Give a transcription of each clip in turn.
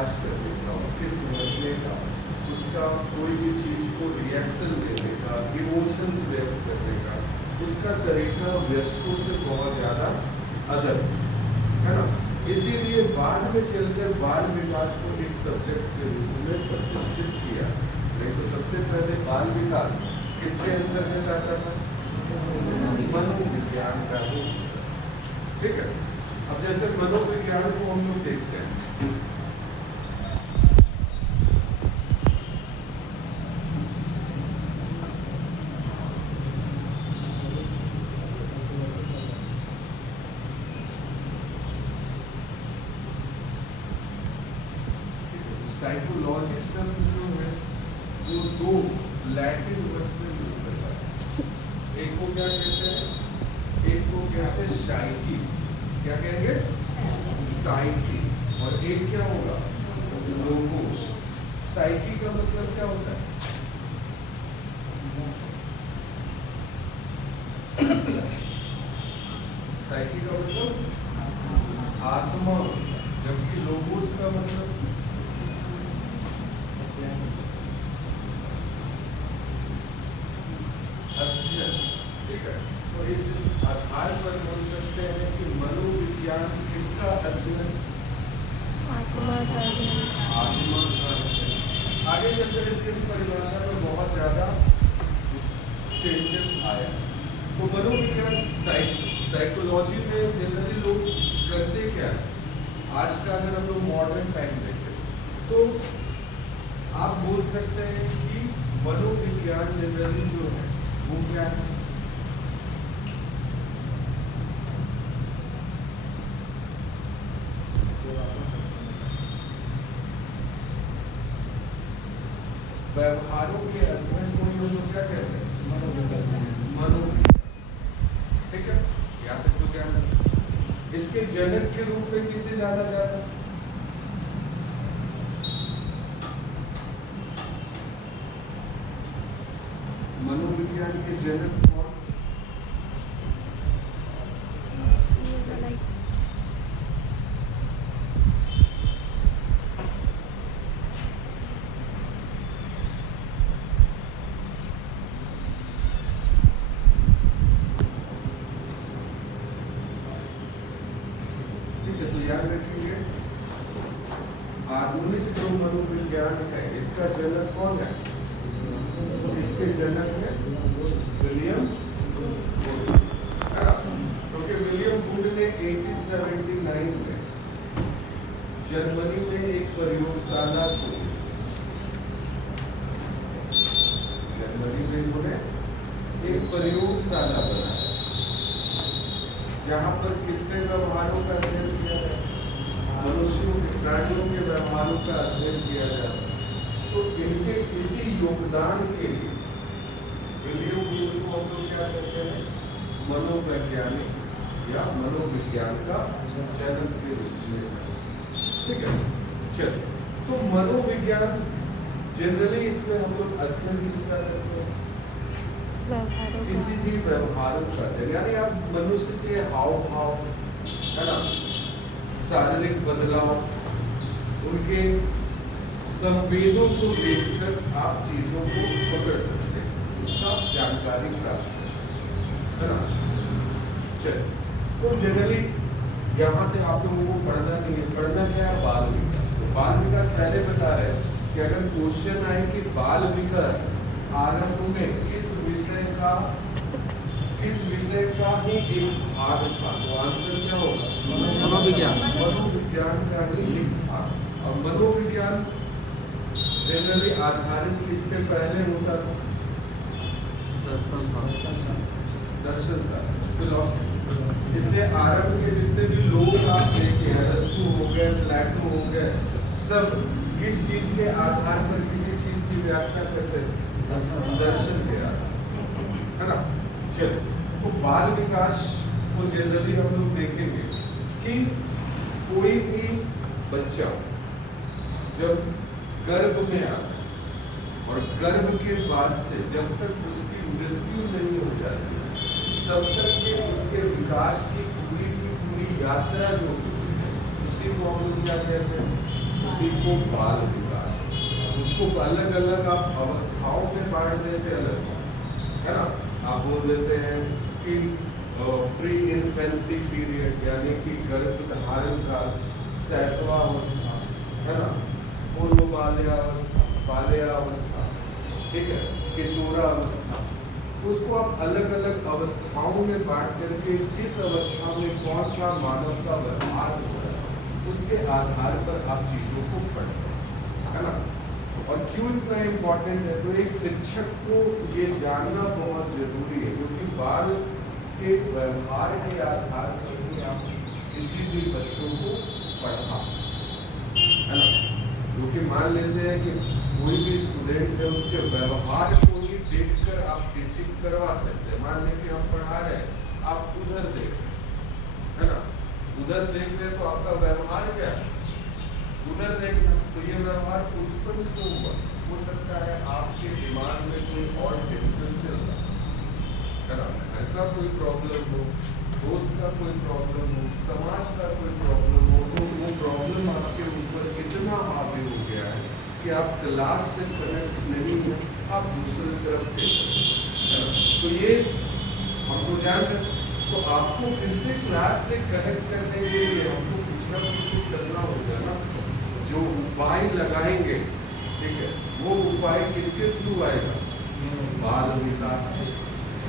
बर्दाश्त करने का, उसके समझने का, उसका कोई भी चीज को रिएक्शन देने का, इमोशंस व्यक्त करने का, उसका तरीका वयस्कों से बहुत ज्यादा अलग है ना। इसीलिए बाद में चलकर बाल विकास को एक सब्जेक्ट के रूप में प्रतिष्ठित किया। नहीं तो सबसे पहले बाल विकास किसके अंतर्गत आता था? मनोविज्ञान का ही हिस्सा। ठीक है, अब जैसे मनोविज्ञान को हम लोग देखते हैं, साइकोलॉजी शब्द जो है वो दो लैटिन वर्ड से मिलकर है। एक को क्या कहते हैं? एक को कहते हैं साइकी, क्या कहेंगे? साइकी। और एक क्या होगा? लोगोस। साइकी का मतलब क्या होता है? साइकी का मतलब आत्मा, जबकि लोगोस का मतलब अध्ययन। ठीक है, तो इस आधार पर बोल सकते हैं कि मनोविज्ञान किसका अध्ययन? आत्मा का अध्ययन। आत्मा का अध्ययन। आगे चलकर इसकी परिभाषा में बहुत ज्यादा चेंजेस आया। तो मनोविज्ञान साइकोलॉजी में जनरली लोग करते क्या है? आज का अगर हम लोग मॉडर्न टाइम देखें तो आप बोल सकते हैं कि मनोविज्ञान जनरली जो है वो क्या है? व्यवहारों के अध्ययन को हम लोग क्या कहते हैं? मनोविज्ञान। ठीक है, यहाँ तक तो जाना। इसके जनक के रूप में किसे जाना जाता है? मनोविज्ञान के जनक कौन? ठीक है, तो याद रखिए आधुनिक जो मनोविज्ञान है इसका जनक कौन है? इसके जनक है विलियम वुड। क्योंकि विलियम वुड ने 1879 में जर्मनी में एक प्रयोगशाला खोली। जर्मनी में उन्होंने एक प्रयोगशाला बनाया जहां पर किसके व्यवहारों का अध्ययन किया जाए? मनुष्यों के, प्राणियों के व्यवहारों का अध्ययन किया जाता। तो इनके इसी योगदान के लिए विलियम वुड को हम लोग क्या कहते हैं? मनोवैज्ञानिक या मनोविज्ञान का जनक के रूप में। ठीक है, चलिए, तो मनोविज्ञान जनरली इसमें हम लोग अध्ययन किसका करते हैं? किसी भी व्यवहारों का अध्ययन, यानी आप मनुष्य के हाव भाव, है ना, शारीरिक बदलाव, उनके संवेदों को देखकर आप चीजों को पकड़ सकते हैं, उसका जानकारी प्राप्त कर सकते हैं, है ना। चलिए, तो जनरली यहाँ पे आप लोगों को पढ़ना नहीं है। पढ़ना क्या है? बाल विकास। तो बाल विकास पहले बता रहे हैं कि अगर क्वेश्चन आए कि बाल विकास आरंभ में किस विषय का ही एक भाग था, तो आंसर क्या होगा? मनोविज्ञान। मनोविज्ञान का ही एक भाग। और मनोविज्ञान जनरली आधारित किस पे पहले होता था? दर्शन शास्त्र, फिलॉसफी। इसलिए आरंभ के जितने भी लोग आप देखे, अरस्तु हो गए, प्लेटो हो गए, सब किस चीज के आधार पर किसी चीज की व्याख्या करते हैं? दर्शन के आधार, है ना। चलो, तो बाल विकास को जनरली हम लोग देखेंगे कि कोई भी बच्चा जब गर्भ में आता है और गर्भ के बाद से जब तक उसकी मृत्यु नहीं हो जाती तब तक के उसके विकास की पूरी यात्रा जो होती है उसी को हम लोग क्या कहते हैं? उसी को बाल विकास, उसको अलग अलग आप अवस्थाओं में बांट देते अलग है ना। आप बोल देते हैं कि प्री इन्फेंसी पीरियड यानी कि गर्भ धारण काल, शैशवावस्था है ना, पूर्व बाल्यावस्था, बाल्यावस्था, ठीक है, किशोरावस्था, उसको आप अलग अलग अवस्थाओं में बांट करके किस अवस्था में कौन सा मानव का व्यवहार हो रहा है उसके आधार पर आप चीजों को पढ़ते हैं, है ना। और क्यों इतना इम्पोर्टेंट है, तो एक शिक्षक को ये जानना बहुत जरूरी है, क्योंकि बाल के व्यवहार के आधार पर ही आप किसी भी बच्चों को पढ़ा सकते हैं, है ना। क्योंकि मान लेते हैं कि कोई भी स्टूडेंट है, उसके व्यवहार को ही देखकर आप टीचिंग करवा सकते हैं। मान लें कि हम पढ़ा रहे हैं, आप उधर देख रहे हैं, है ना, उधर देख रहे हैं तो आपका व्यवहार क्या है, उधर देखना, तो ये व्यवहार उत्पन्न क्यों हुआ, हो सकता है आपके दिमाग में कोई और टेंशन चल रहा है ना, घर का कोई प्रॉब्लम हो, दोस्त का कोई प्रॉब्लम हो, समाज का कोई प्रॉब्लम हो, तो वो प्रॉब्लम आपके ऊपर इतना हावी हो गया है कि आप क्लास से कनेक्ट नहीं है, आप दूसरी तरफ देख रहे हैं, है ना। तो ये हमको जानकर, तो आपको फिर से क्लास से कनेक्ट करने के लिए हमको कुछ ना कुछ करना होगा ना। जो उपाय लगाएंगे, ठीक है, वो उपाय किसके थ्रू आएगा, बाल विकास के,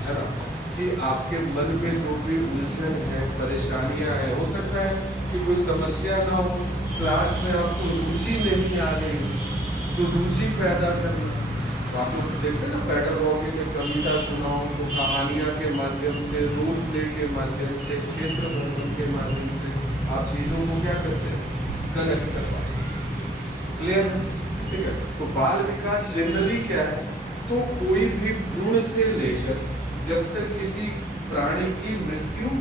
है ना। कि आपके मन में जो भी उलझन है, परेशानियां है, हो सकता है कि कोई समस्या ना हो, क्लास में आपको रुचि नहीं आ रही, तो रुचि पैदा करना। तो आप लोग देखते हैं ना, पेडागॉजी में कविता सुनाओ तो कहानियाँ के माध्यम से, रोल प्ले के माध्यम से, क्षेत्र भ्रमण के माध्यम से आप चीज़ों को क्या करते हैं, कनेक्ट करवा। क्लियर, ठीक है। तो बाल विकास जनरली क्या है, तो कोई भी भ्रूण से लेकर जब तक किसी प्राणी की मृत्यु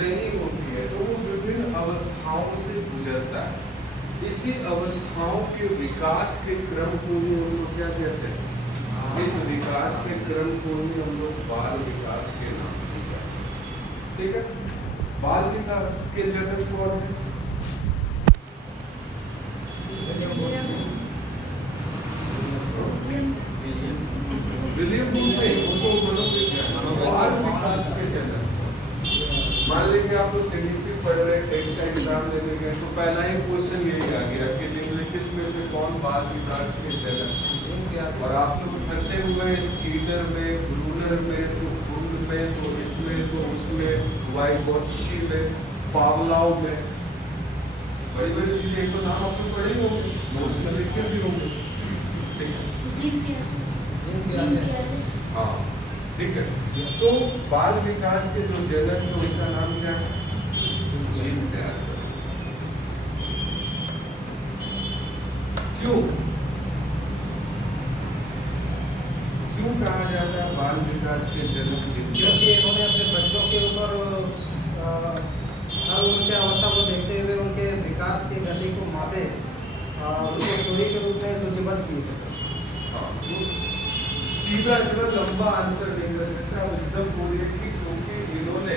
नहीं होती है, तो वो विभिन्न अवस्थाओं से गुजरता है। इसी अवस्थाओं के विकास के क्रम को ही हम लोग क्या कहते हैं, इस विकास के क्रम को ही हम लोग बाल विकास के नाम से जानते हैं, ठीक है। बाल विकास के जनक कौन है, विलियम ब्लूमफिल्ड, उनको मनोविज्ञान, बाल विकास के जनक। मान लीजिए आप लोग सीडीपी पढ़ रहे हैं, टेट का एग्जाम देने गए, तो पहला ही क्वेश्चन यही आ गया कि निम्नलिखित में से कौन बाल विकास के जनक, और आप लोग फंसे हुए स्कीनर में, ब्रूनर में, तो कुंड में, तो इसमें, तो उसमें, वाइगोत्स्की में, पावलाव में, बड़ी बड़ी चीजें, एक तो नाम आपको पढ़े होंगे, नोट्स में लिखे भी होंगे, ठीक है, हाँ, ठीक है। तो बाल विकास के जो जनक है उनका नाम क्या है, जीन पियाजे। क्यों क्यों कहा जाता है बाल विकास के जनक जीन? क्योंकि इन्होंने अपने बच्चों के ऊपर हर उनके अवस्था को देखते हुए उनके विकास की गति को मापे, उसको स्टोरी के रूप में सूचीबद्ध किए थे सर। हाँ, सीधा इतना लंबा आंसर नहीं कर सकता, एकदम बोलिए कि क्योंकि इन्होंने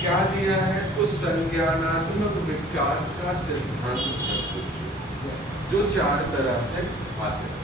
क्या दिया है, तो संज्ञानात्मक विकास का सिद्धांत प्रस्तुत किया, जो 4 तरह से आते हैं।